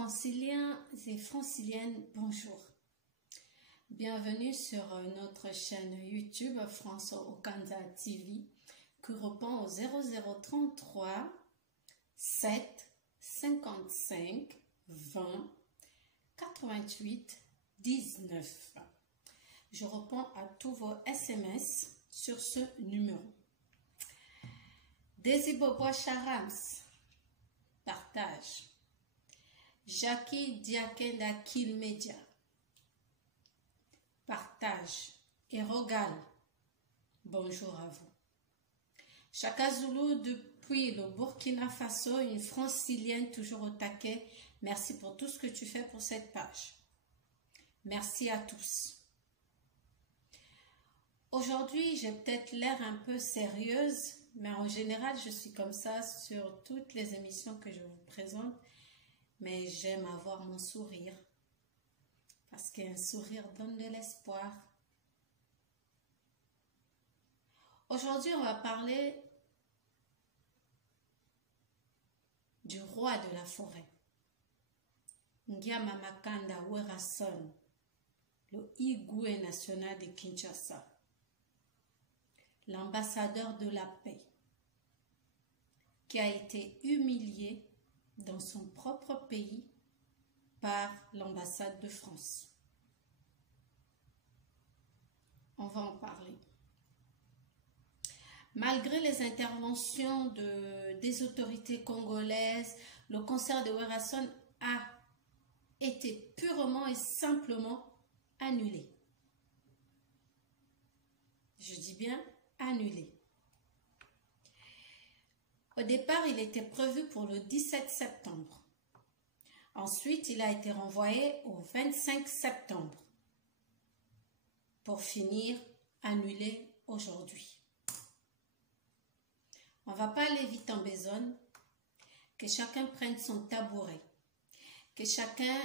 Franciliens et franciliennes, bonjour. Bienvenue sur notre chaîne YouTube France Okanza TV qui répond au 0033 7 55 20 88 19. Je réponds à tous vos SMS sur ce numéro. Desibobo Charams, partage. Jackie Diakenda Kilmedia, partage. Erogal, bonjour à vous. Chaka Zulu depuis le Burkina Faso, une francilienne toujours au taquet. Merci pour tout ce que tu fais pour cette page. Merci à tous. Aujourd'hui, j'ai peut-être l'air un peu sérieuse, mais en général, je suis comme ça sur toutes les émissions que je vous présente. Mais j'aime avoir mon sourire, parce qu'un sourire donne de l'espoir. Aujourd'hui, on va parler du roi de la forêt, Ngiama Makanda Werason, le Igwe national de Kinshasa, l'ambassadeur de la paix, qui a été humilié dans son propre pays par l'ambassade de France. On va en parler. Malgré les interventions des autorités congolaises, le concert de Werason a été purement et simplement annulé. Je dis bien annulé. Au départ, il était prévu pour le 17 septembre. Ensuite, il a été renvoyé au 25 septembre. Pour finir, annulé aujourd'hui. On ne va pas aller vite en besogne. Que chacun prenne son tabouret. Que chacun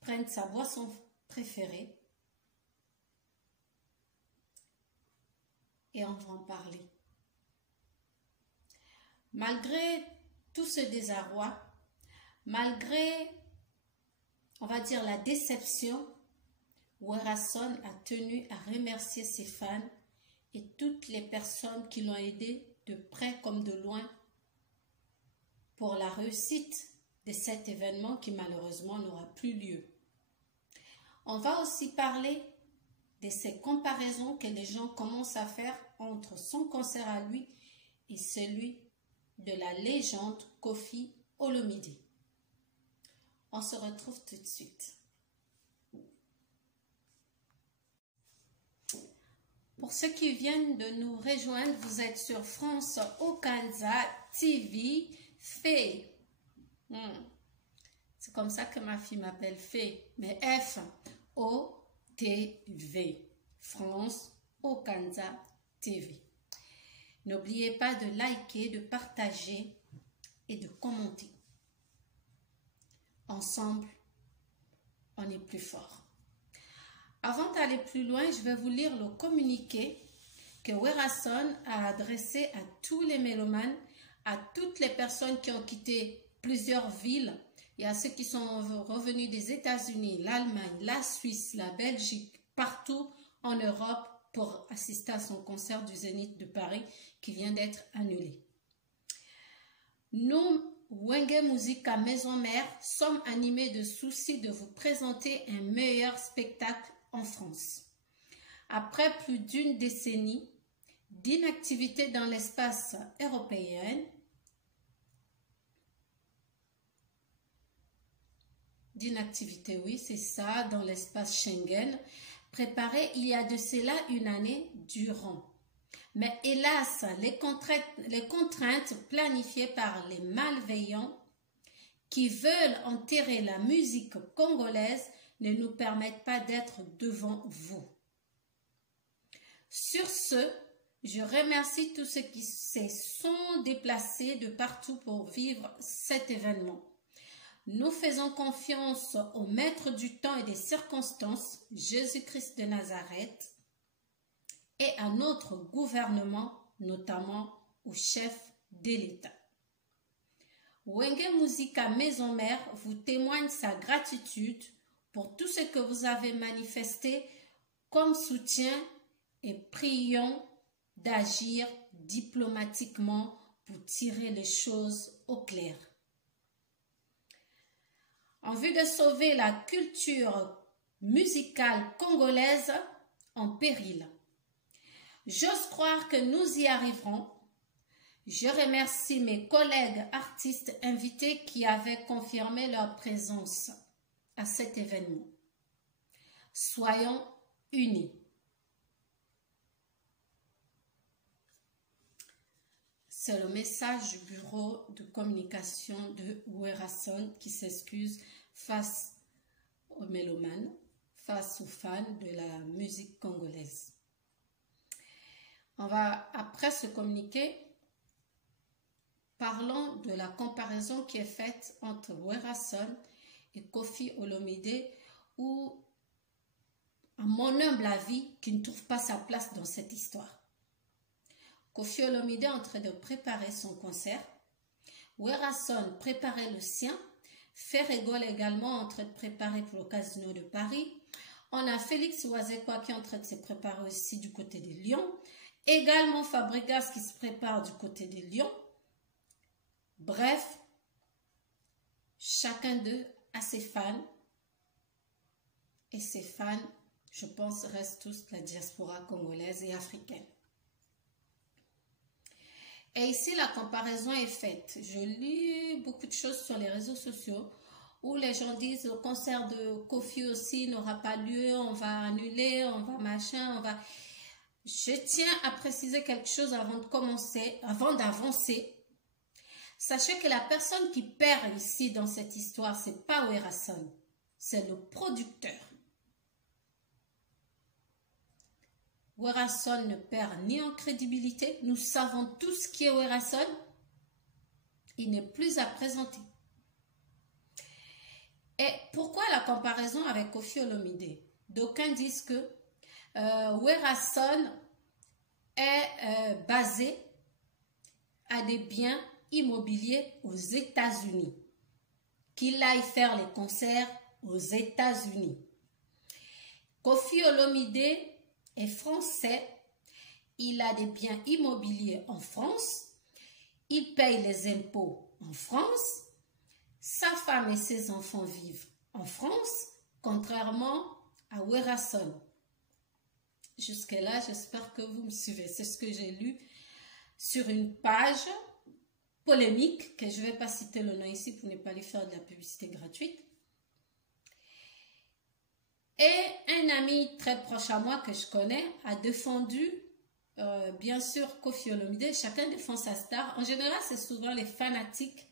prenne sa boisson préférée. Et on va en parler. Malgré tout ce désarroi, malgré, on va dire, la déception, Werason a tenu à remercier ses fans et toutes les personnes qui l'ont aidé de près comme de loin pour la réussite de cet événement qui malheureusement n'aura plus lieu. On va aussi parler de ces comparaisons que les gens commencent à faire entre son concert à lui et celui de la légende Koffi Olomide. On se retrouve tout de suite. Pour ceux qui viennent de nous rejoindre, vous êtes sur France Okanza TV Fé. C'est comme ça que ma fille m'appelle Fé, mais F-O-T-V. France Okanza TV. N'oubliez pas de liker, de partager et de commenter. Ensemble, on est plus fort. Avant d'aller plus loin, je vais vous lire le communiqué que Werason a adressé à tous les mélomanes, à toutes les personnes qui ont quitté plusieurs villes et à ceux qui sont revenus des États-Unis, l'Allemagne, la Suisse, la Belgique, partout en Europe, pour assister à son concert du Zénith de Paris qui vient d'être annulé. Nous, Wenge Musique à Maison Mère, sommes animés de soucis de vous présenter un meilleur spectacle en France. Après plus d'une décennie d'inactivité dans l'espace européen, dans l'espace Schengen, préparé il y a de cela une année durant. Mais hélas, les contraintes planifiées par les malveillants qui veulent enterrer la musique congolaise ne nous permettent pas d'être devant vous. Sur ce, je remercie tous ceux qui se sont déplacés de partout pour vivre cet événement. Nous faisons confiance au maître du temps et des circonstances, Jésus-Christ de Nazareth, et à notre gouvernement, notamment au chef de l'État. Wenge Musica Maison Mère vous témoigne sa gratitude pour tout ce que vous avez manifesté comme soutien et prions d'agir diplomatiquement pour tirer les choses au clair. En vue de sauver la culture musicale congolaise en péril. J'ose croire que nous y arriverons. Je remercie mes collègues artistes invités qui avaient confirmé leur présence à cet événement. Soyons unis. C'est le message du bureau de communication de Werason qui s'excuse face aux mélomanes, face aux fans de la musique congolaise. On va, après ce communiqué, parlons de la comparaison qui est faite entre Werason et Koffi Olomide, où, à mon humble avis, qui ne trouve pas sa place dans cette histoire. Koffi Olomide est en train de préparer son concert. Werason préparait le sien. Ferrégol également en train de préparer pour le Casino de Paris. On a Félix Ouazekwa qui est en train de se préparer aussi du côté de Lyon. Également Fabregas qui se prépare du côté de Lyon. Bref, chacun d'eux a ses fans. Et ces fans, je pense, restent tous de la diaspora congolaise et africaine. Et ici, la comparaison est faite. Je lis beaucoup de choses sur les réseaux sociaux où les gens disent le concert de Koffi aussi n'aura pas lieu, on va annuler, on va machin, on va... Je tiens à préciser quelque chose avant de commencer, avant d'avancer. Sachez que la personne qui perd ici dans cette histoire, c'est pas Werason, c'est le producteur. Werason ne perd ni en crédibilité. Nous savons tous qui est Werason. Il n'est plus à présenter. Et pourquoi la comparaison avec Koffi Olomide? D'aucuns disent que Werason est basé à des biens immobiliers aux États-Unis. Qu'il aille faire les concerts aux États-Unis. Koffi Olomide est français, il a des biens immobiliers en France, il paye les impôts en France, sa femme et ses enfants vivent en France, contrairement à Werason. Jusque-là, j'espère que vous me suivez. C'est ce que j'ai lu sur une page polémique, que je ne vais pas citer le nom ici pour ne pas lui faire de la publicité gratuite. Et un ami très proche à moi que je connais a défendu, bien sûr, Koffi Olomide. Chacun défend sa star. En général, c'est souvent les fanatiques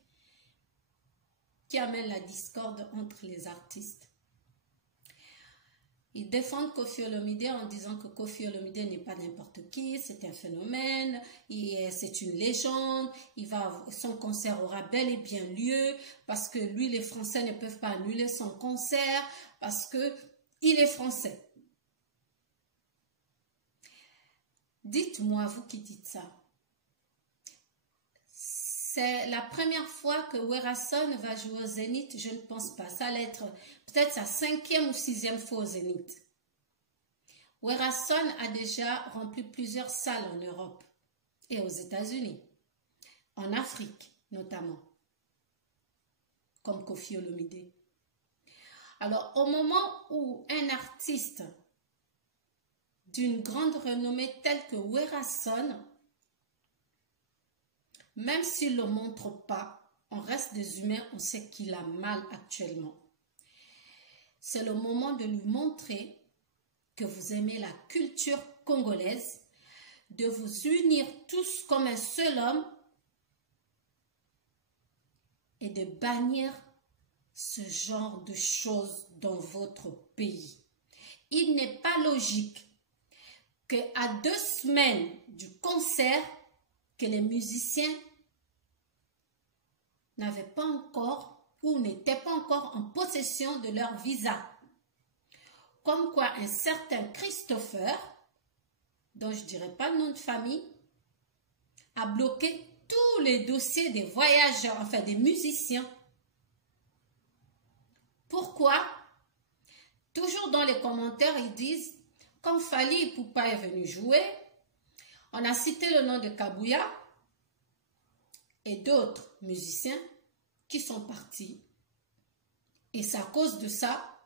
qui amènent la discorde entre les artistes. Ils défendent Koffi Olomide en disant que Koffi Olomide n'est pas n'importe qui, c'est un phénomène, c'est une légende, son concert aura bel et bien lieu, parce que lui, les Français ne peuvent pas annuler son concert, parce que il est français. Dites-moi, vous qui dites ça, c'est la première fois que Werason va jouer au Zénith? Je ne pense pas. Ça allait être peut-être sa 5e ou 6e fois au Zénith. Werason a déjà rempli plusieurs salles en Europe et aux États-Unis, en Afrique notamment, comme Koffi Olomide. Alors, au moment où un artiste d'une grande renommée telle que Werason, même s'il ne le montre pas, on reste des humains, on sait qu'il a mal actuellement. C'est le moment de lui montrer que vous aimez la culture congolaise, de vous unir tous comme un seul homme et de bannir ce genre de choses dans votre pays. Il n'est pas logique qu'à 2 semaines du concert, que les musiciens n'avaient pas encore ou n'étaient pas encore en possession de leur visa. Comme quoi un certain Christopher, dont je ne dirai pas le nom de famille, a bloqué tous les dossiers des voyageurs, enfin des musiciens. Pourquoi? Toujours dans les commentaires, ils disent, quand Fally Ipupa est venu jouer, on a cité le nom de Kabouya et d'autres musiciens qui sont partis. Et c'est à cause de ça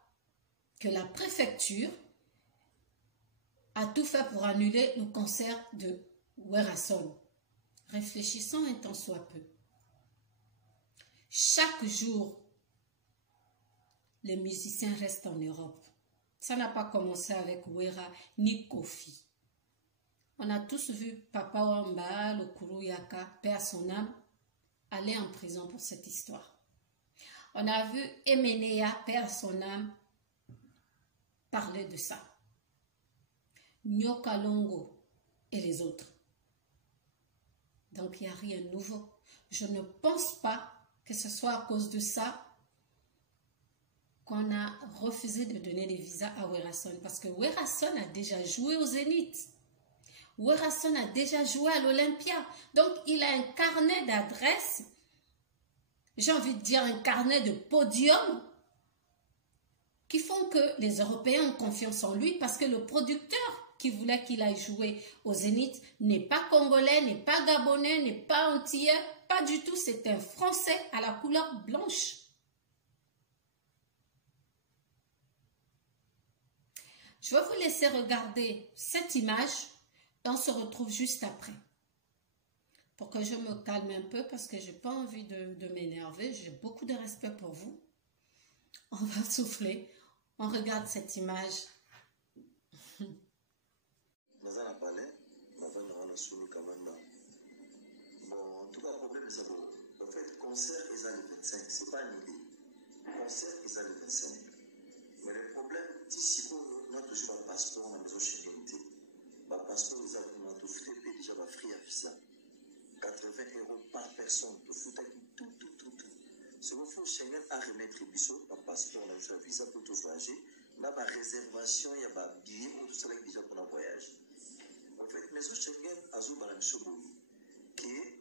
que la préfecture a tout fait pour annuler le concert de Werrason. Réfléchissons un tant soit peu. Chaque jour, les musiciens restent en Europe. Ça n'a pas commencé avec Wera ni Kofi. On a tous vu Papa Wamba, le Kuruyaka, paix à son âme, aller en prison pour cette histoire. On a vu Emenea, paix à son âme, parler de ça. Nyoka Longo et les autres. Donc il n'y a rien de nouveau. Je ne pense pas que ce soit à cause de ça qu'on a refusé de donner les visas à Werrason. Parce que Werrason a déjà joué au Zénith. Werrason a déjà joué à l'Olympia. Donc il a un carnet d'adresses, j'ai envie de dire un carnet de podium, qui font que les Européens ont confiance en lui parce que le producteur qui voulait qu'il aille jouer au Zénith n'est pas congolais, n'est pas gabonais, n'est pas antillais, pas du tout, c'est un Français à la couleur blanche. Je vais vous laisser regarder cette image et on se retrouve juste après. Pour que je me calme un peu parce que je n'ai pas envie de m'énerver, j'ai beaucoup de respect pour vous. On va souffler, on regarde cette image. Bon, en tout cas, le problème, c'est que en fait, le concert est le 25, c'est pas annulé. Le concert est le 25. Mais le problème, si on a toujours un passeport dans la maison chez l'unité, le passeport, on a tout déjà un free à visa. 80 € par personne, tout. Ce qu'il faut, Schengen a remettre le biseau, le passeport, on a un visa pour tout voyager. Là, la réservation, il y a un billet, tout ça déjà pour un voyage. En fait, mais au Schengen, à Zoubalam Choboui, qui est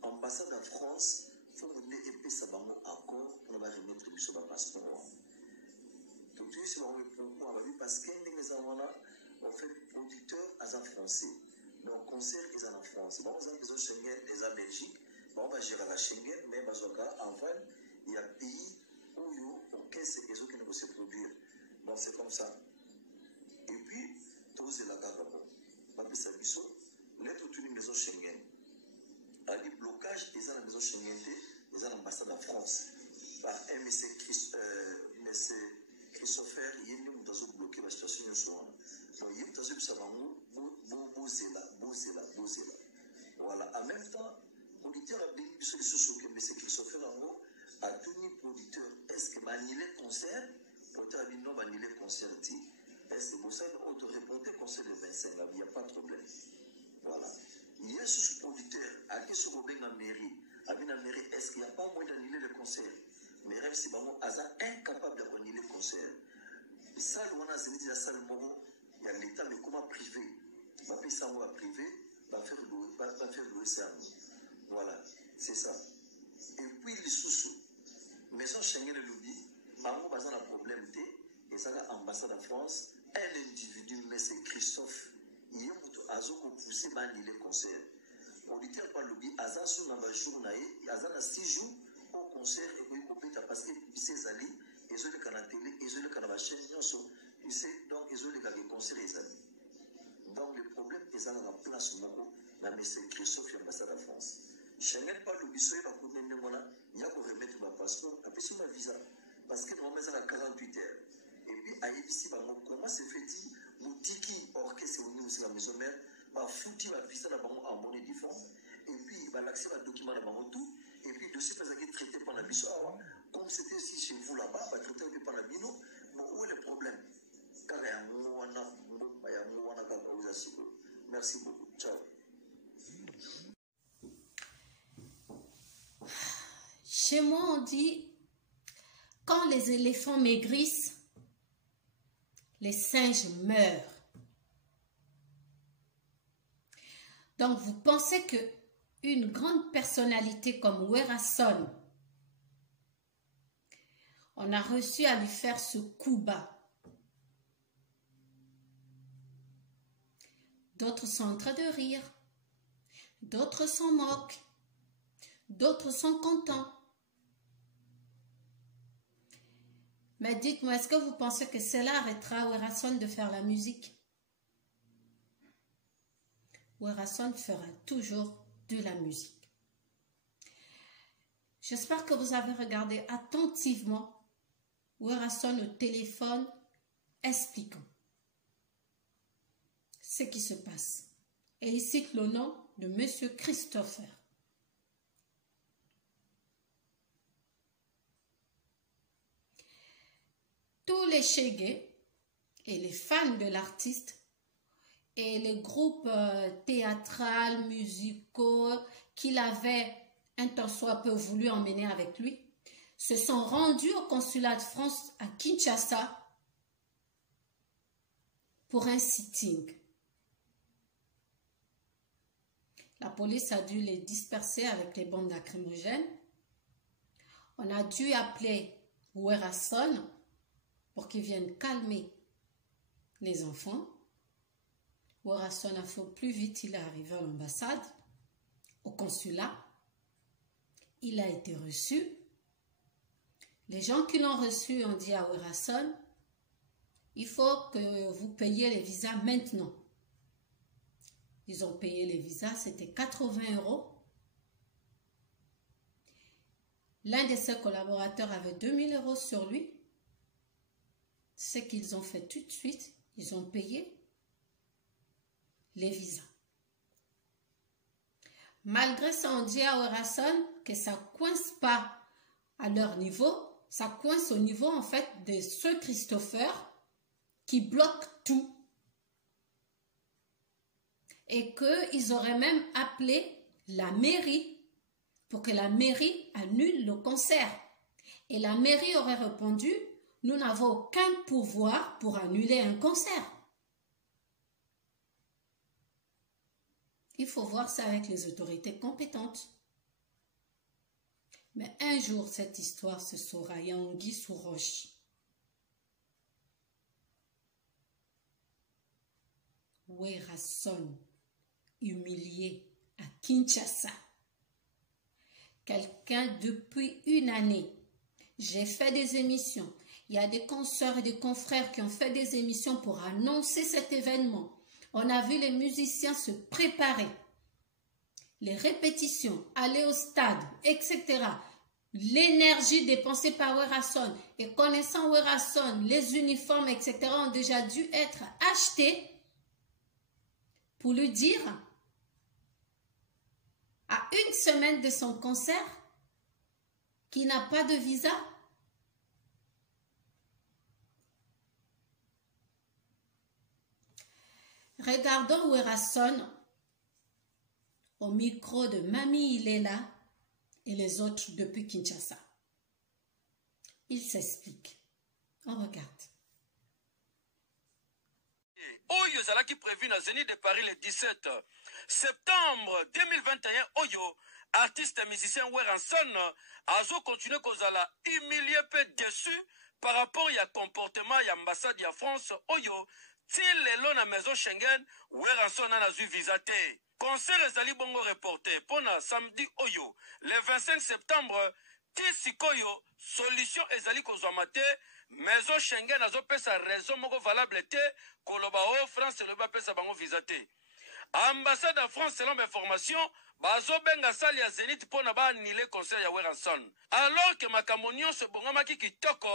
ambassade en France, il faut donner un peu ça accord pour remettre le biseau, le passeport. Donc, c'est pourquoi, parce que les Amana, en fait, producteurs en français. Donc, concert est en France. Bon, on a besoin de Schengen, les en Belgique. Bon, on va gérer la Schengen, mais en fait, il y a des pays où il y a aucun séquestre qui ne peut se produire. Bon, c'est comme ça. Et puis, tout c'est la carte. Parce que ça dit ça, l'être de la maison Schengen. Le blocage est dans la maison Schengen, est dans l'ambassade en France. Par M. Christopher, il y a une bloqué la situation. Donc, il y a une situation voilà. En même temps, le producteur a dit que M. Christopher a tenu le producteur. Est-ce que Manilé concert? Le producteur a dit non, Manilé concert. Est-ce que vous savez, on te répondait concert le 25, il n'y a pas de problème. Voilà. Il y a ce producteur, à qui se remet dans la mairie, est-ce qu'il n'y a pas moyen d'annuler le concert? Mais rêve, c'est vraiment incapable d'annuler le concert. Ça, on a dit la salle Moro, il y a l'État, mais comment privé? Va payer ça à privé, va faire louer ça. Voilà, c'est ça. Et puis, les sous-sous. Maison Schengen et lobby, maman va avoir un problème, et ça, l'ambassade en France, un individu, mais c'est Christophe. Il y a un poussé à annuler le concert. Auditeur par lobby, Aza sous la journée, Aza 6 jours au concert, et puis il parce que c'est Ali, et ils ont le canal télé, ils ont le canal chaîne, donc ils ont le concert et Ali. Donc le problème est dans la place Moko, la M. Christophe, l'ambassade en France. Schengen par lobby, il va couper il y a pour remettre ma passeport, après sur ma visa, parce que normalement c'est à 48 heures. Et puis à Yébissi, comment c'est fait dit, Moutiki, orchestre, c'est la maison mère, va foutre la visa en monnaie de fonds, et puis il va l'accès à document dans tout, et puis le dossier va être traité par la mission. Comme c'était aussi chez vous là-bas, va traiter par la bino, bon, où est le problème? Car il y a un mot, merci beaucoup. Ciao. Chez moi, on dit, quand les éléphants maigrissent, les singes meurent. Donc, vous pensez que une grande personnalité comme Werason, on a réussi à lui faire ce coup bas. D'autres sont en train de rire, d'autres s'en moquent, d'autres sont contents. Mais dites-moi, est-ce que vous pensez que cela arrêtera Werason de faire la musique? Werason fera toujours de la musique. J'espère que vous avez regardé attentivement Werason au téléphone expliquant ce qui se passe. Et il cite le nom de Monsieur Christopher. Tous les Shege et les fans de l'artiste et les groupes théâtrales, musicaux qu'il avait un tant soit peu voulu emmener avec lui se sont rendus au consulat de France à Kinshasa pour un sitting. La police a dû les disperser avec les bombes lacrymogènes. On a dû appeler Werason pour qu'il vienne calmer les enfants. Werason a fait plus vite, il est arrivé à l'ambassade, au consulat. Il a été reçu. Les gens qui l'ont reçu ont dit à Werason, il faut que vous payiez les visas maintenant. Ils ont payé les visas, c'était 80 €. L'un de ses collaborateurs avait 2000 € sur lui. Ce qu'ils ont fait tout de suite, ils ont payé les visas. Malgré ça, on dit à Werason que ça ne coince pas à leur niveau, ça coince au niveau en fait de ce Christopher qui bloque tout. Et qu'ils auraient même appelé la mairie pour que la mairie annule le concert. Et la mairie aurait répondu, nous n'avons aucun pouvoir pour annuler un concert. Il faut voir ça avec les autorités compétentes. Mais un jour, cette histoire se saura, il y a anguille sous roche. Werason, humilié à Kinshasa. Quelqu'un depuis une année. J'ai fait des émissions. Il y a des consoeurs et des confrères qui ont fait des émissions pour annoncer cet événement. On a vu les musiciens se préparer. Les répétitions, aller au stade, etc. L'énergie dépensée par Werason et connaissant Werason, les uniformes, etc. ont déjà dû être achetés pour lui dire à une semaine de son concert qu'il n'a pas de visa. Regardons Werason au micro de Mami Ilela et les autres depuis Kinshasa. Il s'explique. On regarde. Oyo Zalaki prévu na Zénith de Paris le 17 septembre 2021. Oyo, artiste et musicien Werason, azo continue kozala humilié peu déçu par rapport à comportement de l'ambassade de France. Oyo, til lelo na maison Schengen, Werason a eu visa te. Concert ezali bongo reporté pona samedi Oyo, le 25 septembre, ti sikoyo, solution ezali kozwama te. Maison Schengen azo pesa raison moko valable te koloba o France loba pesa bango visa te. Ambassade de France selon mes informations bazo benga sali ya Zénith pona ba annulé concert ya Werason. Alors que makamonion se bongomaki kitoko,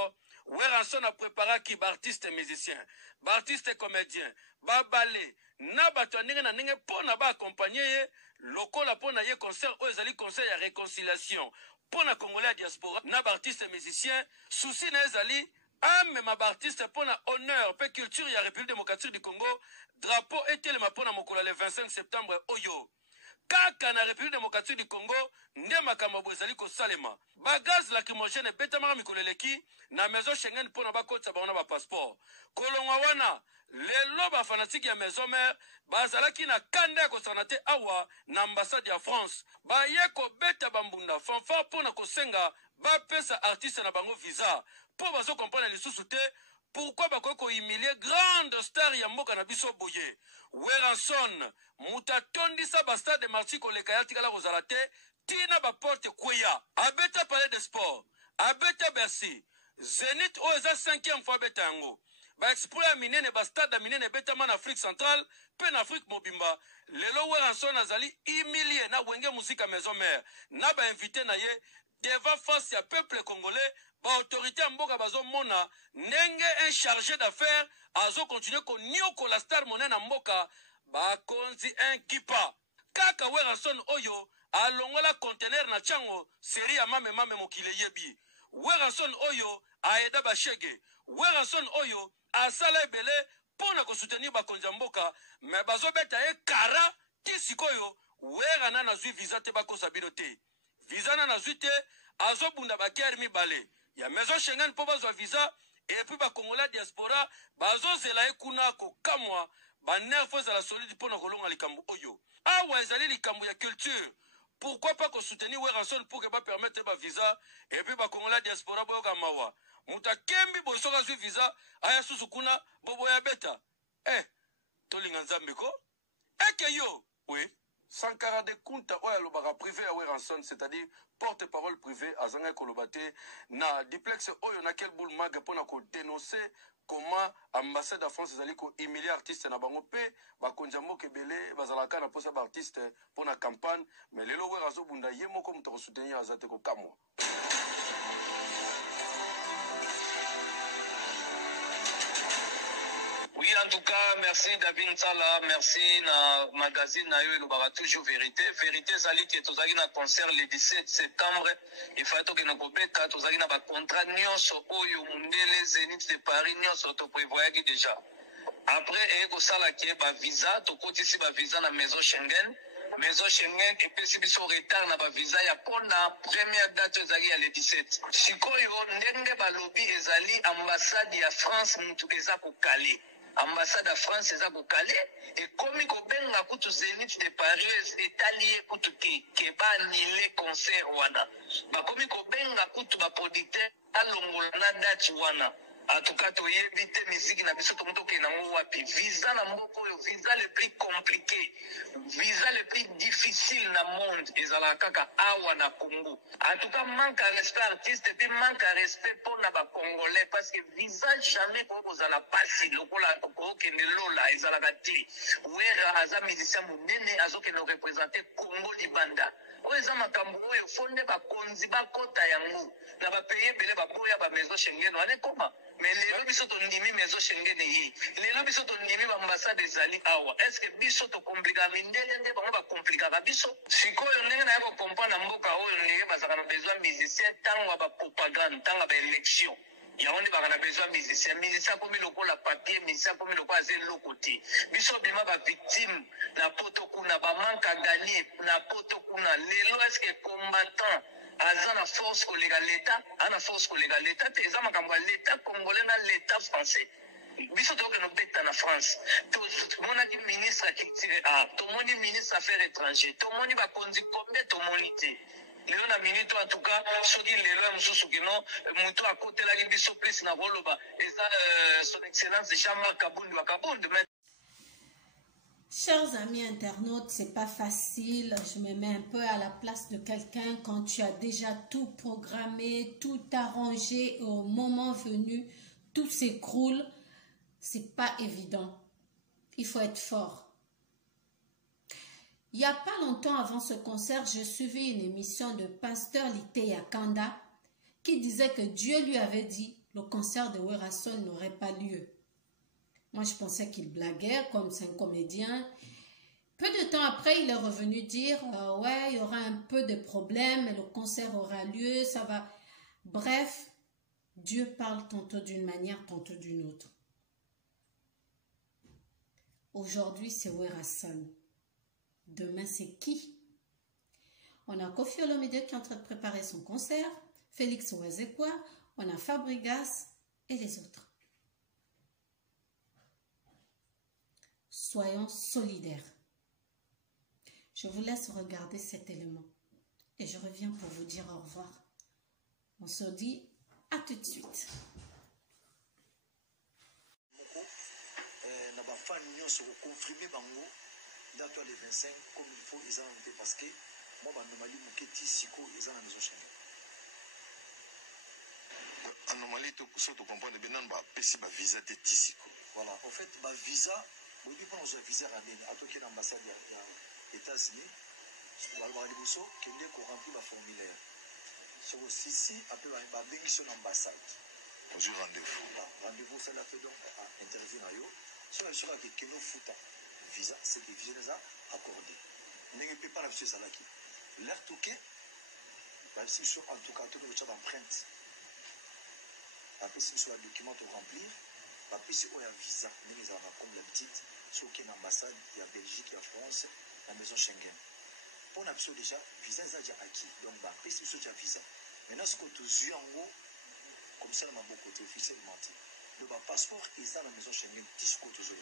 Werason a préparé ki artiste musicien, artiste comédien, ba ballet, na bato ndenge na ndenge pona ba accompagner lokola pona ye concert o ezali concert ya réconciliation pona congolais à diaspora na artiste musicien souci na ezali même artiste pour la honneur et culture ya République démocratique du Congo drapeau était le mapona mokolo le 25 septembre Oyo kaka na République démocratique du Congo nde makambo ezali ko salema ba gaz lacrymogène betama mikolo leki na maison Schengen pona ba kota ba na ba passeport kolongwa wana lelo bafanatike ya maison mère bazalaki na kanda ya kosana te awa na ambassade ya France baye kobeta bambunda fanfare mpona kosenga bapesa artiste na bango visa mpo bazokomprendre lisusu te pourquoi bakoki kohumilie grande star ya mboka na biso boye. Weranson moto atondisa bastade marti koleka ya tikala kozala te tina baporte kweya abeta palais de sport abeta Bercy Zénith oyo eza 5e fois abeta yango baexploit ya minene bastade ya minene ebetama na Afrique centrale mpe na Afrique mobimba. Lelo Weranson azali humilie na wenge musika maison mère na bainvite na ye devant face ya peuple congolais. Autorité ya mboka bazomona ndenge un chargé d'affaires azo continuer koniokola star monene na mboka bakonzi un kipa kaka Weranson oyo alongola conteneur na chango seri ya mame mokile yebi. Weranson oyo aeda bashege. Weranson oyo asala ebele pona kosoutenir bakonzi ya mboka me bazobeta ye kara ti sikoyo Werana nazwi visa te bakosa bino te visa na nazwi te azobunda bakere mibale ya maison Schengen po bazwa visa epuis bakongola diaspora bazozela ye kuna kokamwa banerfo ezala solide mpona kolonga likambo oyo awa ezali likambo ya culture. Pourquoi pas kosoutenir Weranson pour que bapermettre bavisa epuis bakongola diaspora boyoka mawa moto akembi bosoka azwi visa aya susu kuna boboya beta tolinga nzambe ko eke yo oui Sankara de Kunta oya lobaka privé ya Weranson, c'est-à-dire porte-parole privé azanga kolobate na duplex oyo na quel boule mag pona ko dénoncer comment ambassade de France ezali ko humilier artiste na bango pe bakonja mboka ebele bazalaka na posa ba artiste pona campagne mais lelo Weranson bunda ye moko muto ko soutenir azate ko kamwa. Oui, en tout cas, merci David Sala, merci na magazine na yo elobaka toujours vérité. Vérité zali ke tozali na concert le 17 septembre. Il faut que na kobeta tozali na ba contrat nyonso oyo mundele Zénith de Paris nyonso to prévoyaki déjà. Après eko sala ke ba visa to kotisi ba visa na maison Schengen. Maison Schengen epesi biso retard na ba visa ya pona première date ezali ya le 17. Sikoyo ndenge balobi ezali ambassade ya France mutu eza ko kale. Ambassade ya France eza kokale ekomi kobenga kutu Zénith de Paris etali kutu ke banile concert wana bakomi kobenga kutu baproducteur alongola na date wana. En tout cas toyebi te misiki na biso tomotoke nango wapi visa na mboko oyo visa le plus compliqué visa le plus difficile na monde ezala kaka awa na Congo. En tout cas manque à respect artiste et puis manque à respect pour na ba congolais parce que visa jamais ko kozala pasi lokola ko kende lola ezala kati wera aza musicien munene azokende représenter Congo libanda oyo eza makambo oyo fonde bakonzi bakota yango na bapaye ebele baboya ba maison Schengen wane koma. Mais lelo biso tondimi maison Schengen ye lelo biso tondimi baambassade ezali awa est-ce que biso tokomplika mindele nde bango bakomplikaka biso sikoyo ndenge naye kokomprendre na mboka oyo ndenge bazalaka na besoin musicien ntango ya bapropagande ntango ya baélection yango nde baka na besoin musicien akomi lokola papier musicien akomi lokola aza eloko te biso bima bavictime na poto kuna bamanke a gagné na poto kuna lelo est-ce que combattant aza na force koleka l'état ana force koleka l'état te eza makambo ya l'état congolais na l'état français biso tokende obeta na France tomonaki ministre ya culture tomoni ministre affaires étranger tomoni bakonzi kombe tomoni te lelo na minute en tout cas soki lelo ya mosusu kino moto akotelaki biso plus na koloba eza son excellence Jean-Marc Kabundu wa Kabundu. Chers amis internautes, c'est pas facile. Je me mets un peu à la place de quelqu'un quand tu as déjà tout programmé, tout arrangé et au moment venu, tout s'écroule. C'est pas évident. Il faut être fort. Il n'y a pas longtemps avant ce concert, j'ai suivi une émission de Pasteur Lité Yakanda qui disait que Dieu lui avait dit le concert de Weranson n'aurait pas lieu. Moi, je pensais qu'il blaguait, comme c'est un comédien. Peu de temps après, il est revenu dire ouais, il y aura un peu de problèmes, mais le concert aura lieu, ça va. Bref, Dieu parle tantôt d'une manière, tantôt d'une autre. Aujourd'hui, c'est Weranson. Demain, c'est qui? On a Koffi Olomide qui est en train de préparer son concert, Félix Ouazekwa, on a Fabregas et les autres. soyons solidaires. Je vous laisse regarder cet élément et je reviens pour vous dire au revoir. On se dit à tout de suite. Confirmer bango date les 25 comme il faut ils ont parce que moi anomalie muketi siko ils ont la maison Schengen anomalie to so to comprendre bien nan ba pesi ba visa de tisiko voilà en fait ba visa oui puis pendant visa ramène à tout qui l'ambassade ya États-Unis ba ba liboso kende ko remplir ba formulaire sur aussi après ba bengi son ambassade on rendez-vous ça la fait donc interview na yo sur sera que keno futa visa c'est que visa les a accordé n'est pas la visa salaki l'air touqué bah si sur en tout cas tout le chat d'empreinte après si sur le document à remplir après si on a visa mais les avons comme l'habitude sur quelle ambassade il y a Belgique il y a France la maison Schengen on a déjà visa ça déjà acquis donc bah après si sur visa maintenant ce que tu en haut comme ça m'a beaucoup côté officiellement le passeport est dans la maison Schengen disco toujours.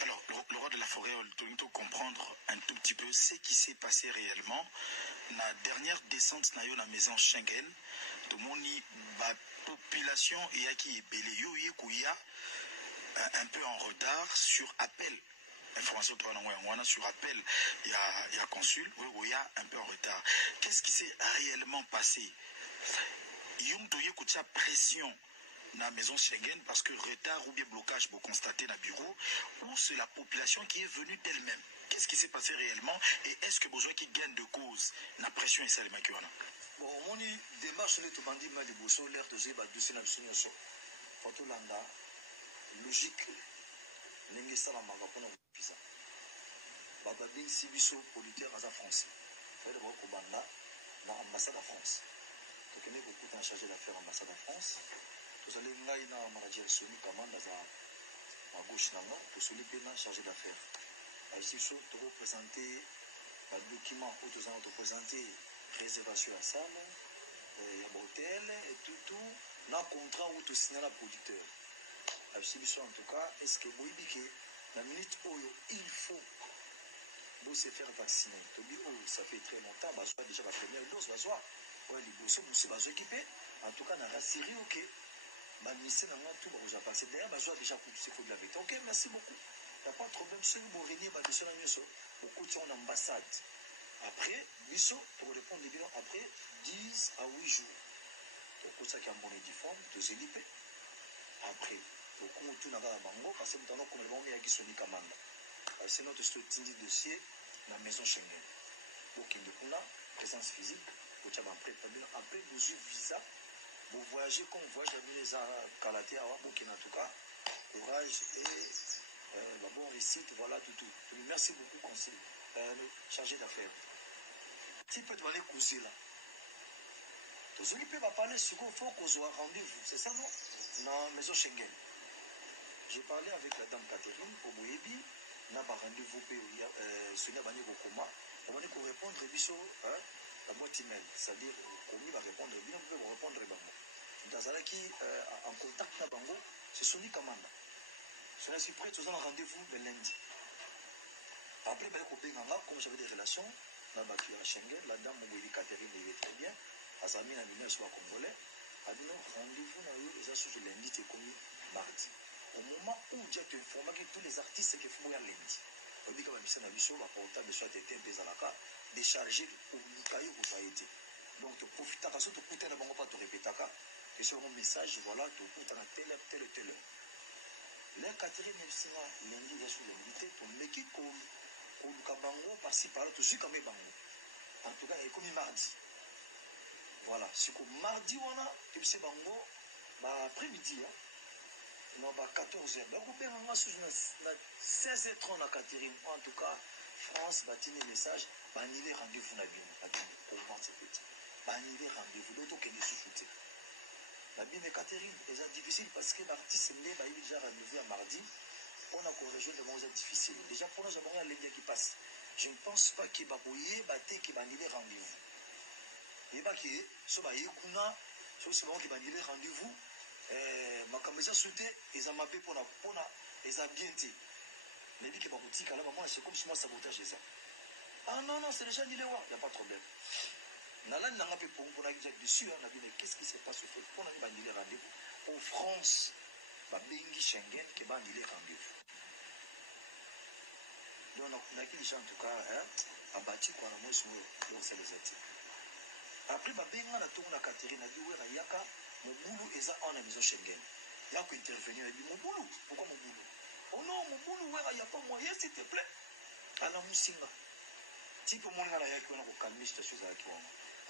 Alors, le roi de la forêt, on doit comprendre un tout petit peu ce qui s'est passé réellement. La dernière descente dans la maison Schengen, tout le monde la population qui est belé, un peu en retard sur appel. Information sur appel, il y a consul, il y a un peu en retard. Qu'est-ce qui s'est réellement passé? Il y a une pression dans la maison Schengen parce que retard ou bien blocage vous constatez dans le bureau ou c'est la population qui est venue d'elle-même. Qu'est-ce qui s'est passé réellement et est-ce que besoin qui gagne de cause la pression et ça les maquillons? Bon, on y démarche les tout bandits mal de bosso l'air de zéba du sénat de so photo landa logique n'engue sala magapona visa baba bin sibiso policier à France fait de beaucoup banda dans l'ambassade de France donc on est beaucoup en charge d'affaires ambassade de France. Vous allez na manager Sony commande à gauche là pour celui qui est chargé d'affaires. Ici sur te représenter un document où tu as représenté réservation à salle, il y a hôtel et tout na contrat où tu signes la producteur. Ici en tout cas est-ce que vous que la minute où il faut vous se faire vacciner. Tu dis oh ça fait très longtemps bah soit déjà la première dose bah soit ouais les bosses vous se équipé en tout cas na rassuré OK. Bah, tout va passer d'ailleurs, bah, je déjà pour de la vérité. Ok, merci beaucoup. Il n'y a pas de problème. Si vous réunissez, bah, beaucoup de gens en ambassade. Après, pour répondre après 10 à 8 jours. Donc, ça qui a un bon uniforme, de zélipé. Après, beaucoup tout n'a pas bango, parce que nous avons comme le bon qui sont commande. C'est notre dossier dans la maison Schengen. Donc, il y a présence physique, après, vous avez visa. Vous voyagez comme vous voyagez les Kalaté à Burkina en tout cas. Courage et bon réussite, voilà tout. Merci beaucoup, conseil. Chargé d'affaires. Si peut aller couser là. Tous ceux qui peuvent parler sur quoi il faut qu'on soit rendez-vous. C'est ça non? Dans la maison Schengen. J'ai parlé avec la dame Catherine au Boyebi. N'a pas rendez-vous sur la bannière au coma. On va répondre la boîte email, c'est-à-dire qu'on va répondre, bien on peut répondre dans un qui en contact avec Bango, c'est Sony Kamanda. Je suis prêt, nous avons rendez-vous le lundi. Après, comme j'avais des relations, là, à Schengen, la dame Catherine est très bien, à Sami, la lumière soit congolais, a dit rendez-vous dans le lundi, c'est commis mardi. Au moment où j'ai été informé que tous les artistes qui font lundi, on dit que la mission va portable soit été un déchargé au Mikaï où ça a été. Donc, tu profites à ce que tu ne vas pas te répéter. Et sur mon message, voilà, tu peux à telle heure. La Catherine est lundi, il y a sur l'invité, tu me dis que bango par-ci par-là, tu suis comme bango. En tout cas, il est comme mardi. Voilà, c'est comme mardi, on a, tu sais, bango, après-midi, non, 14h. Donc, on a 16h30 la Catherine. En tout cas, France va tenir le message, va annuler rendez-vous na bien. Comment c'est petit? Va annuler rendez-vous. D'autres qui ne sous-soutent. La bien de Catherine, c'est difficile parce que l'artiste est déjà rendez-vous à mardi. On a qu'on rejoint des moments difficiles. Déjà, pour nous, on a lundi qui passe. Je ne pense pas qu'il va bouiller, qu'il va annuler rendez-vous. Et bah, qui est, ce va y kuna, ce moment qui va annuler rendez-vous. Ma caméra souhaité, ils ont mappé pour la, ils ont bien dit. Mais dit que boutique là, maman, c'est comme si moi sabotage ça. Ah non, non, c'est déjà annulé, il n'y a pas de problème. Nala n'a pas fait pour dessus, on a dit, mais qu'est-ce qui se passe au fait? On a dit, il rendez-vous. En France, Bengi Schengen, qui va annuler rendez-vous. Donc, on a dit, en tout cas, abattu quoi, moi, je me les études. Après, Benga, on a tourné à Catherine, on a dit, oui, il y a mon boulot, et ça, en a maison Schengen. Il y a qu'à intervenir, il a dit, mon boulot, pourquoi mon boulot? Oh non, mon boulot, il n'y a pas moyen, s'il te plaît. Alors, Moussinga. Type mon gars, il y a qui on a calmé cette chose avec moi.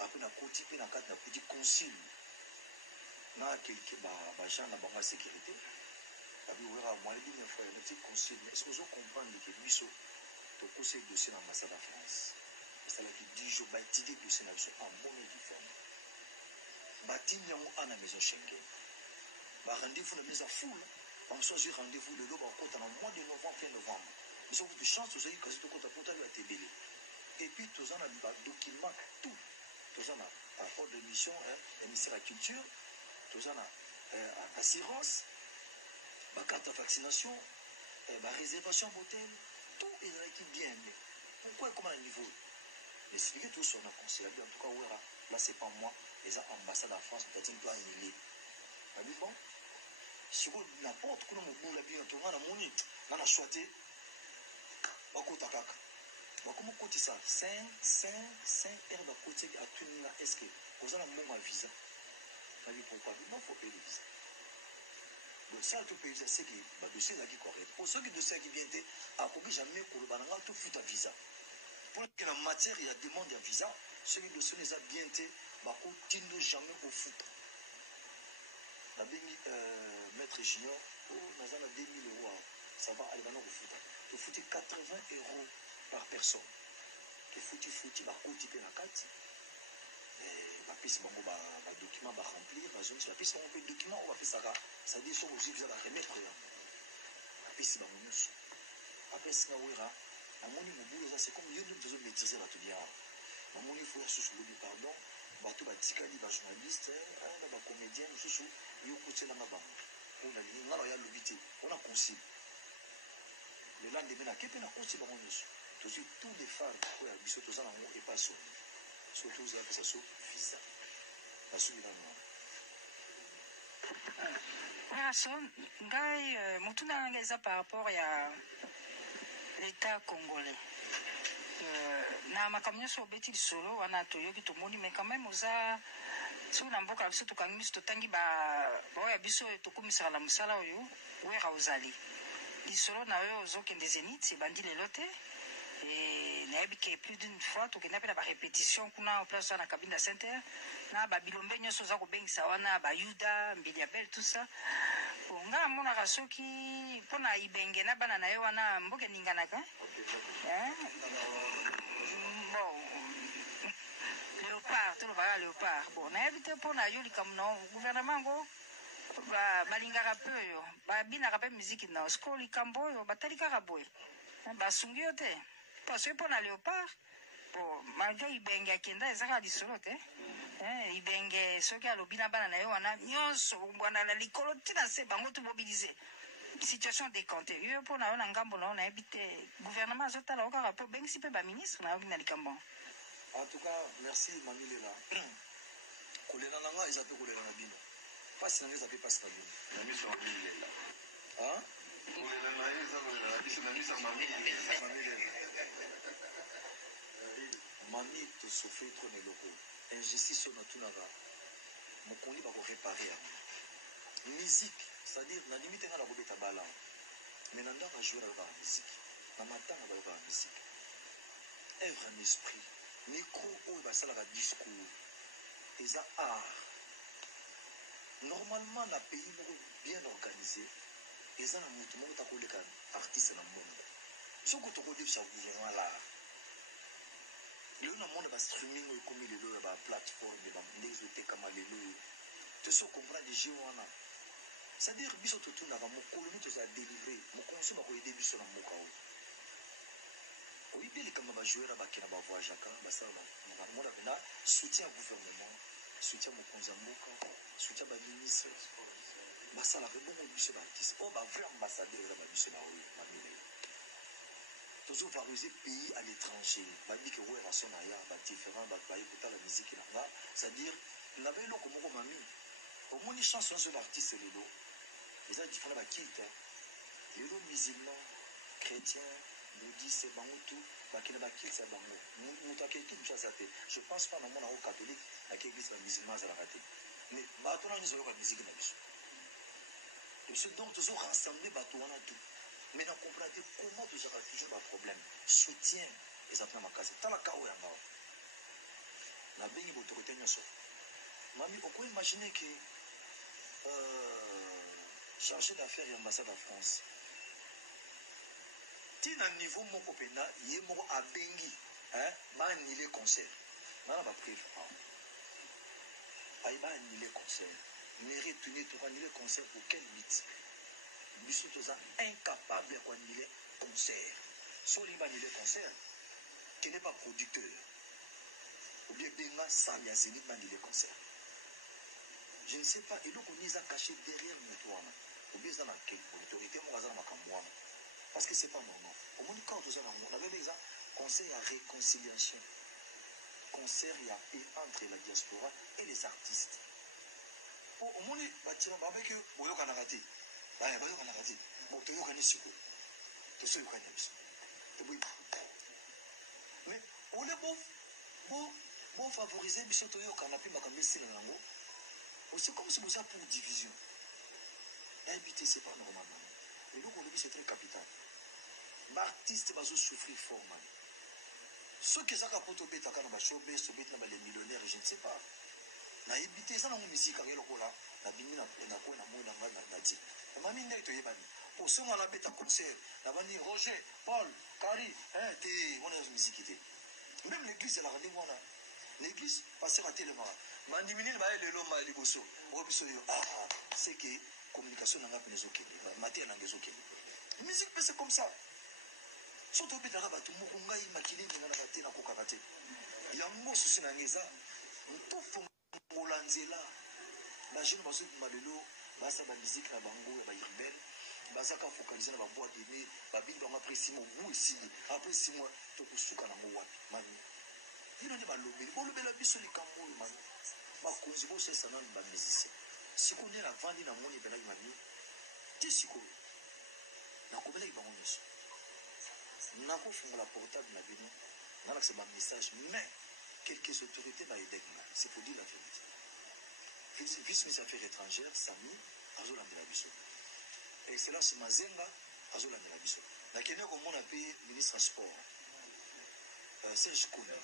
Après, on a côté, on a côté concile. On a quelques gens dans la sécurité. Après, on a moi, il y a un petit concile. Est-ce que vous comprenez que lui, tu as conseillé le dossier dans l'ambassade de France? C'est là qu'il dit, je vais étudier le dossier en bon uniforme. Bâtiment à la maison Schengen. Rendez-vous dans la maison foule. On choisit rendez-vous le lobe en compte en mois de novembre, fin novembre. Nous avons de chance, vous avez quasi tout compte à porter à TBL. Et puis, tous en a document tout. Tous en a rapport de mission, ministère de la Culture, tous en a assurance, carte de vaccination, réservation d'hôtel, tout est bien. Mais pourquoi et comment à niveau? Mais c'est que tout sur notre conseil. En tout cas, là, c'est pas moi, les ambassades en France, peut-être pas annulé. Bon, si vous n'importe quoi, vous avez bien entouré, on a choisi, on a kaka. Comment côté ça 5 heures de côté à tout le monde. Est-ce que vous avez un bon visa? Pourquoi? Il faut payer le visa. Donc ça, tout pays, c'est que le dossier est correct. Pour ceux qui dossier qui viennent, à quoi jamais pour le bananga, tout fout un visa. Pour que la matière, il y a demande d'un visa, ceux qui dossier les a bien été, bah, continue jamais au foot. La maître junior, nous avons 2000 €. Ça va aller maintenant au foot. Tu foutais 80 € par personne. Tu foutis, bah, côté de la carte. La piste, bah, document, bah, remplir. La piste, on peut document, on va faire ça. Ça dit, sur aussi, vous allez remettre. La piste, bah, mon nous. Après, c'est là où il y a. C'est comme il y a besoin de maîtriser la tout bien. Il faut sous le pardon. Bateau batikali ba journaliste, ba comédien, sous yo coûter la mabam. On a dit ngalo ya lobité, on a consigne. Le lendemain na kepe na consigne ba monus. Tous les phares ko ya biso to zana mo et pas so. Surtout za que ça so visa. La suite là. Son ngai mutuna ngeza par rapport à l'État congolais. Na makamyo so beti solo wana toyoki tomoni mais quand même oza so na mboka biso tokangi biso totangi ba ya biso tokumisa la musala oyo wera ozali lisolo na yo ozokende Zénith c'est bandi lelo te et nayebi ke plus d'une fois tokenda pe na ba répétition kuna en place na cabine center na ba bilombe nyonso za kobengisa wana ba Yuda mbili ya belle tout ça nga monaka soki mpona ibenge na bana na ye wana mboke ninganaka bon léopard tolobaka léopard bon nayebi te mpona yo likambo na gouvernement ngo balingaka mpe oyo babinaka mpe miziki na siko likambo oyo batali kaka boye basungi yo te soki mpona léopard bon malgré ibenge akenda ezaka lisolo te ibenge soki alobi na bana na yo wana nyonso wana na likolo ntina se bango to mobilize situation décantée yo mpona yo na ngambo na yo nayebi te gouvernement azotala yo kaka mpo obengisi mpe baministre na yoki na likambo. En tout cas, merci Mamilela. Kolela nanga eza pe kolela na bino. Pasi nanga eza pe pasi na bino. Na miso Mamilela. Hein? Kolela na eza kolela na biso na miso Mamilela. Mami to souffrir trop neloko. Injustice na tunaka. Mokoni ba ko réparer. Musique, c'est-à-dire na limite ngala ko beta bala. Mais nanda va jouer la musique. Na matanga ba la musique. Œuvre en esprit. Micro ou basalaka discours eza art. Normalement na pays bien organisé eza na mutu moko takoleka artiste na monde soko tokodefisa gouvernement là lelo na monde ba streaming oyo komi lelo ya ba plateforme ba ndenge otekama lelo te so comprendre des jeux wana c'est-à-dire biso totunaka mokolo mito za délivrer mokonso bakoyede biso na mboka oyo oyibi likama bajoueur bakena bavoyageaka basala mona pena soutien ya gouvernement soutien mokonzi ya mboka soutien baministre basalaka bongo biso baartiste oyo bavrai ambassadeur eza babiso na oyo mamile toujours valoriser pays à l'étranger. Babi que ouais rason aya ba différent ba ba écouter la musique là. C'est-à-dire n'avait lo comme mami. Au moins une chanson sur l'artiste lelo. Les a différents ba kilte. Lelo musulman, chrétien, bouddhiste, bangotu, ba kina ba kilte bango. Muta ke ki mchazate. Je pense pas dans mon catholique à qui église musulman za la raté. Mais ba tona ni zo ka musique na biso. Donc toujours rassembler ba to wana tout. Mais on comprend comment tu auras toujours un problème. Soutien, exactement ma case. Tant la chaos est en bas. La béni l'autorité n'y a pas. Mami, on peut imaginer que chargé d'affaires et ambassade en France. Si à un niveau mon copain, il est mort à Bengi, hein, va annuler concert. Maintenant va prier. Il va annuler concert. Mairie tenir pour annuler concert pour quel but? Nous sommes incapables d'annuler concert. Soit il va annuler concert, qui n'est pas producteur. Ou bien Benga Sam Yazini va annuler concert. Je ne sais pas, et donc on les a cachés derrière nous, toi. Ou bien dans quelle autorité, moi, parce que c'est pas normal. Au moins, quand on avait des conseils à réconciliation, concert il y a entre la diaspora et les artistes. Au moins, tu vas avec eux, tu vas rater. Bon, tu vas rater. Mais on est bon favoriser, mais surtout, c'est comme si vous avez pour division. Inviter, c'est pas normal. Mais donc, on le dit, c'est très capital. L'artiste va souffrir fort. Ceux qui sont capables de faire des showbiz, les millionnaires, je ne sais pas. Na éviter ça dans la musique, na bini na dit. Na mami ndai to yebani. Au son à la bête à concert, na bani Roger, Paul, Kari, on a musique était. Même l'église elle a rendez moi là. L'église passer à télé mara. Mandimini ba le lo ma liboso. Obiso yo c'est que communication n'a pas les OK. Maté na les OK. Musique c'est comme ça. Surtout beta ba to mokonga imakili ngana na te na koka te. Yango susi na ngeza. Ntofu Molanzela, la jeune basse de Malelo, basa ba musique na bango ya ba urbaine, basa ka focaliser na ba boîte de nuit, ba bing ba après 6 mois vous ici, après 6 mois to kusuka na ngo wapi mani. Ino ni ba lobe, bo lobe la biso li kambo mani. Ba konzi bo se sana ba musicien. Siko ne la vandi na moni bela mani. Ti siko. Na ko bela ba ngoniso. Na ko fungola portable na bino. Na la c'est ba message mais quelques autorités va aider. C'est pour dire la vérité. Vice-ministre des Affaires étrangères, Sami, Azola Melabiso. Excellence Mazenga, Azola Melabiso. La Kenya, comme on appelle ministre des Sports, Serge Kouna.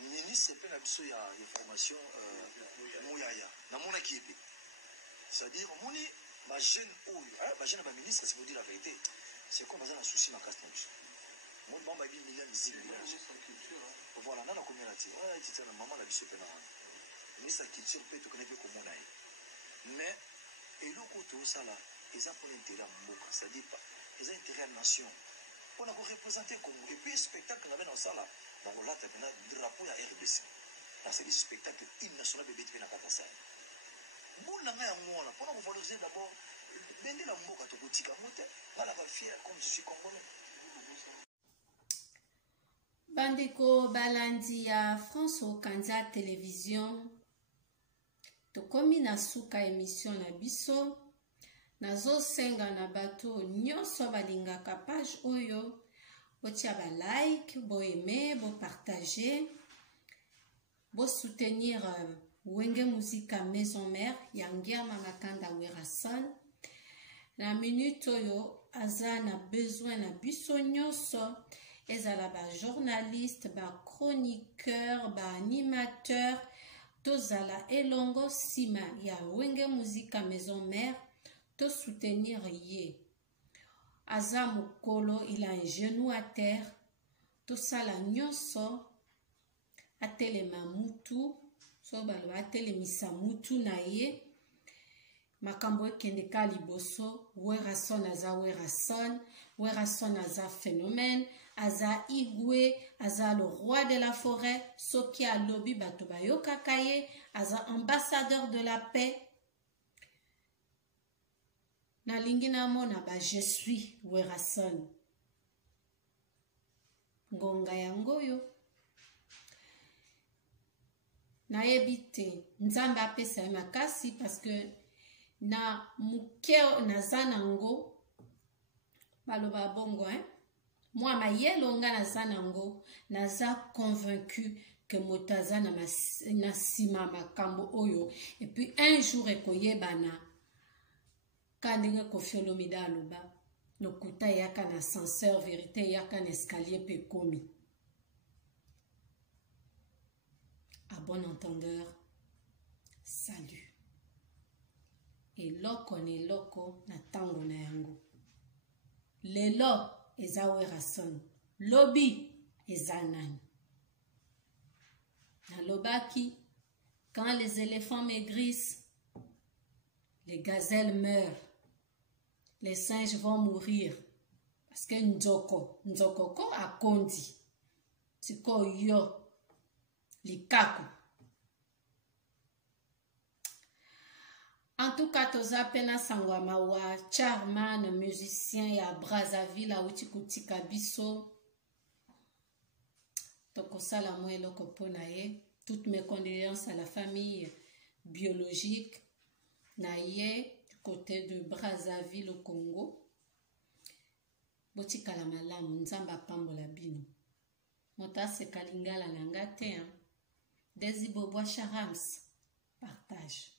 Ministre de Penabiso, il y a une formation, Mouyaya. Dans mon équipe. C'est-à-dire, mon ma jeune ministre, c'est pour dire la vérité. C'est comme un souci, ma casse. Mon bon, ma vie, milliard de musique. Voilà, on a combien là-dessus? On a dit que maman l'a vu sur le ministre de la Culture peut te connaître comme on a. Mais, et le côté où ça là, ils ont pour l'intérêt à Mboka, c'est-à-dire pas, ils ont intérêt à la nation. On a représenté comme et puis, le spectacle qu'on avait dans ça là, donc là, tu as un drapeau à RBC. Là, c'est des spectacles internationaux de BTP dans Katasa. Bon, là, pour nous valoriser d'abord, ben de la Mboka, tu peux dire qu'on est fier comme je suis congolais. Bandeko balandi ya France Okanza Télévision tokomi na suka émission na biso nazo senga na bato nyonso balingaka page oyo botia ba like, bo aimer, bo partager, bo soutenir Wenge Muzika Maison Mère Yangia Mamakanda Werason na minute oyo aza na besoin na biso nyonso. Ezala ba journaliste, ba chroniqueur, ba animateur, tozala elongo sima ya Wenge Muzika Maison Mère, to soutenir ye. Aza mokolo, il a un genou à terre, to sala nyonso, atelema mutu, so balwa atelemisa mutu na ye, makambo ekendeka liboso, Werason aza Werason, Werason aza phénomène, aza Igwe, aza le roi de la forêt, soki alobi bato bayoka kaye, aza ambassadeur de la paix. Na lingi na mona ba je suis Werason. ngonga yango yo nayebi te nzambe apesa ye makasi parce que na muke naza nango baloba bongo moi mayelo nga naza nango naza convaincu que moto aza na nsima makambo oyo et puis un jour ekoyebana ka ndenge Koffi Olomide aloba lokuta eyaka na ascenseur vérité eyaka na escalier mpe ekomi. À bon entendeur, salut. Eloko na eloko na tango na yango. Lelo eza Werason, lobi eza nani. Nalobaki, quand les éléphants maigrissent, les gazelles meurent, les singes vont mourir. Parce que Nzokoko a kondi. Tiko yo. Likaku. En tout cas, toza pena sangwama wa Charman, musicien ya Brazzaville a utikutika biso. Tokosala mwelo kopona ye. Toutes mes condoléances à la famille biologique na ye du côté de Brazzaville au Congo. Botikala malamu nzamba pambola bino. Motase kalingala nanga te. Desi Bobois Charams, partage.